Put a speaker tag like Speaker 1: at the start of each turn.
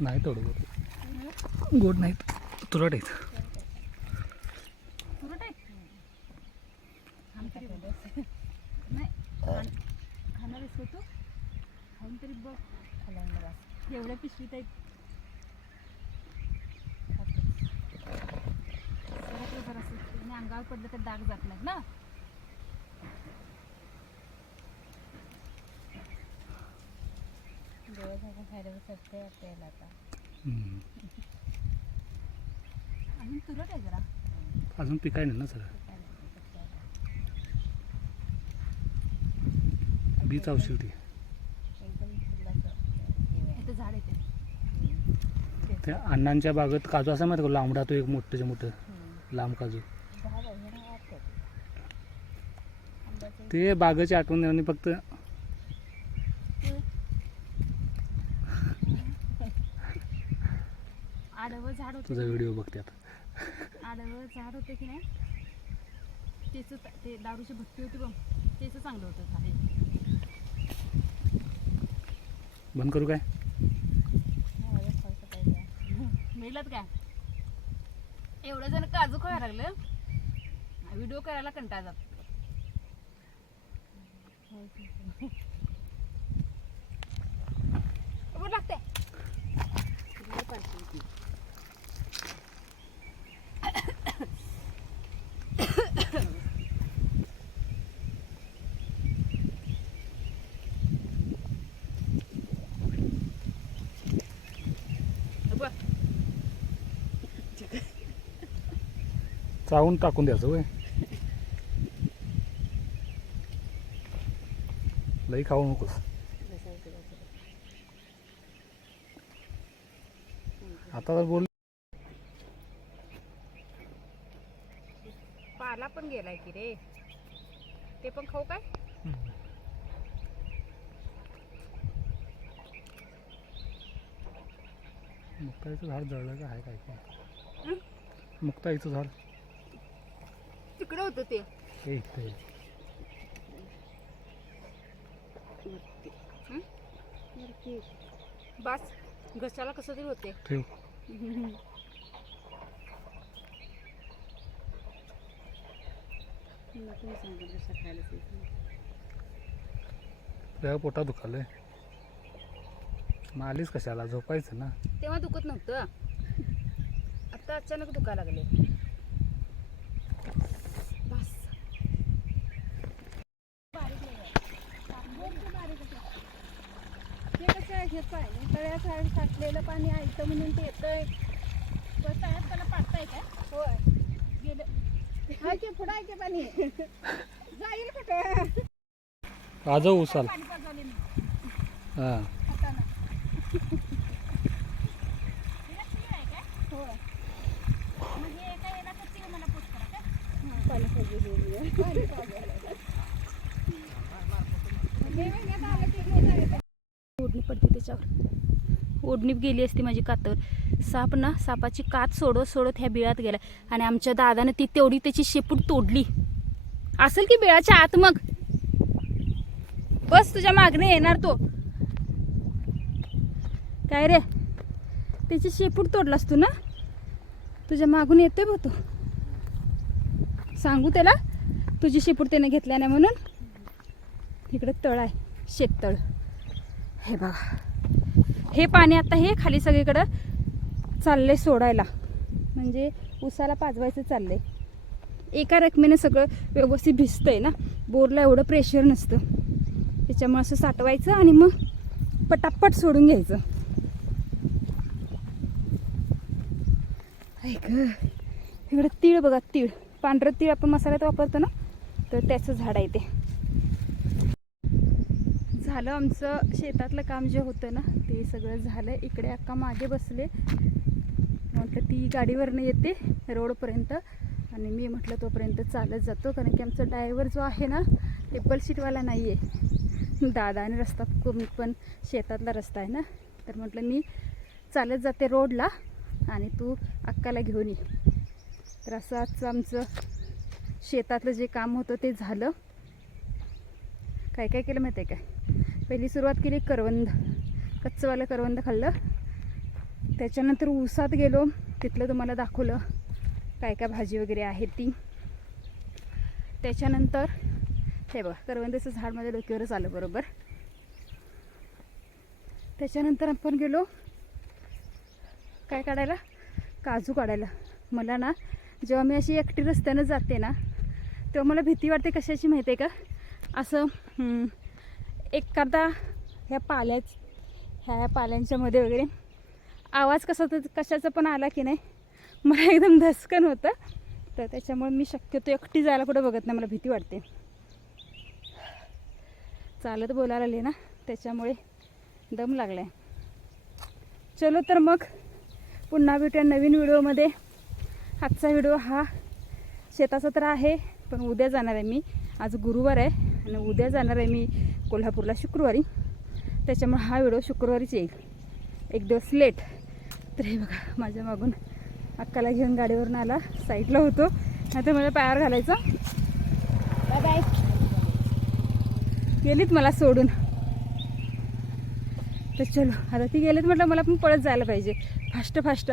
Speaker 1: नाही तेवढं गोड. गोड नाहीत. तुरट आहेत.
Speaker 2: नाही एवढ्या पिशवीत आहेत. अंगावर पडलं तर डाग जात नाहीत ना?
Speaker 1: हम्म.
Speaker 2: अजून तुरट आहे जरा.
Speaker 1: अजून पिकाय नाही ना सगळं. बीच औषध ती
Speaker 2: झाड येते
Speaker 1: अण्णांच्या बागेत काजू असा माहिती का? लांबडा तो एक मोठं. मोठं लांब काजू. ते बागेची आठवण आणि फक्त
Speaker 2: आडवं झाड होतं
Speaker 1: तुझा व्हिडिओ बघते आता.
Speaker 2: आडवं झाड होतं की नाही? त्याचं त- दारूची भट्टी होती बघ. त्याचं चांगलं होतं झाड
Speaker 1: बंद करू काय?
Speaker 2: मिळलं काय? एवढं जण काजू खायला लागलं. व्हिडिओ करायला कंटाळा जात लागते बघ
Speaker 1: चावून टाकून द्यायचं वय लई खाऊ नकोस. आता तर बोल
Speaker 2: पाला पण गेलाय की रे. ते पण खाऊ काय?
Speaker 1: मुक्ताईचं झाड जळलं का? आहे काय काय मुक्ताईचं झाड.
Speaker 2: तिकडे होतं ते.
Speaker 1: हे.
Speaker 2: बस घशाला कसं तरी होते
Speaker 1: ठेव. तुझ्या पोटात दुखालंय. मग आलीस कशाला? झोपायचं ना.
Speaker 2: तेव्हा दुखत नव्हतं. आता अचानक दुखायला लागले बस
Speaker 3: ते कसं आहे हे पाणी तळ्या साईड साठलेलं पाणी आयतं म्हणून ते येतंय.
Speaker 2: तळ्यात त्याला पाडताय काय?
Speaker 3: होय.
Speaker 2: गेलं.
Speaker 3: हाय की पुढं आहे की पाणी? जाईल कुठं?
Speaker 1: आज उसाल.
Speaker 2: पाणी पाजवले मी.
Speaker 1: हां.
Speaker 3: हातानं
Speaker 2: हिला तीळ आहे काय?
Speaker 3: होय.
Speaker 2: मग हे एका याला तर तीळ मला पोस्ट करा काय?
Speaker 3: पाणी पाहिजे पाणी पाहिजे मे महिन्यात आलं की मग जायचं.
Speaker 2: ओढणी त्याच्यावर गेली असती माझी कातावर. साप ना सापाची कात सोडत सोडत ह्या बिळात गेला. आणि आमच्या दादानं ती तेवढी त्याची शेपूट तोडली. असेल की बिळाच्या आत मग? बस तुझ्या मागणे येणार तो. काय रे? त्याची शेपूट तोडलास तू ना? तुझ्या मागून येतोय बघ तो. सांगू त्याला? तुझी शेपूट त्याने घेतल्या नाही म्हणून? इकडे तळ आहे शेततळ हे बघा. हे पाणी आता हे खाली सगळीकडं चाललंय सोडायला. म्हणजे उसाला पाजवायचं चाललंय. एका रकमेनं सगळं व्यवस्थित भिजतंय ना? बोरला एवढं प्रेशर नसतं. त्याच्यामुळे असं साठवायचं आणि मग पटापट सोडून घ्यायचं. ऐक इकडं तीळ बघा तीळ. पांढरं तीळ आपण मसाल्यात वापरतो ना? तर त्याचं झाड आहे ते. झालं आमचं शेतातलं काम जे होतं ना ते सगळं झालं. इकडे अक्का मागे बसले. म्हटलं ती गाडीवरनं येते रोडपर्यंत. आणि मी म्हटलं तोपर्यंत चालत जातो कारण की आमचा ड्रायव्हर जो आहे ना टेबल सीटवाला नाही आहे दादा आणि रस्ता कमी पण शेतातला रस्ता आहे ना तर म्हटलं मी चालत जाते रोडला आणि तू अक्काला घेऊन ये. तर असं आजचं आमचं शेतातलं जे काम होतं ते झालं. काय काय केलं माहिती आहे काय पहिली सुरुवात केली करवंद कच्चवालं करवंद खाल्लं. त्याच्यानंतर ऊसात गेलो तिथलं तुम्हाला दाखवलं काय काय भाजी वगैरे आहे ती. त्याच्यानंतर हे बघा करवंदाचं झाड माझ्या डोक्यावरच आलं बरोबर. त्याच्यानंतर आपण गेलो काय काढायला? काजू काढायला. मला ना जेव्हा मी अशी एकटी रस्त्यानं जाते ना तेव्हा मला भीती वाटते कशाची माहिती आहे का? असं एखादा ह्या पाल्याच ह्या पाल्यांच्या मध्ये वगैरे. आवाज कसा तर कशाचा पण आला की नाही मला एकदम धसकन होतं. तर त्याच्यामुळे मी शक्यतो एकटी जायला कुठं बघत नाही मला भीती वाटते. चालत बोलायला लागले ना त्याच्यामुळे दम लागला आहे चलो तर मग पुन्हा भेटूया नवीन व्हिडिओमध्ये. आजचा व्हिडिओ हा शेताचा तर आहे पण उद्या जाणार आहे मी. आज गुरुवार आहे. आणि उद्या जाणार आहे मी कोल्हापूरला शुक्रवारी. त्याच्यामुळे हा व्हिडिओ शुक्रवारीच येईल. एक दिवस लेट तर हे बघा माझ्या मागून अक्काला घेऊन गाडीवरून आला. साईडला होतो. नाही तर मला पायावर घालायचं. बाय बाय गेलीत मला सोडून. तर चलो आता ती गेलीत म्हटलं मला पण पळत जायला पाहिजे. Fast fast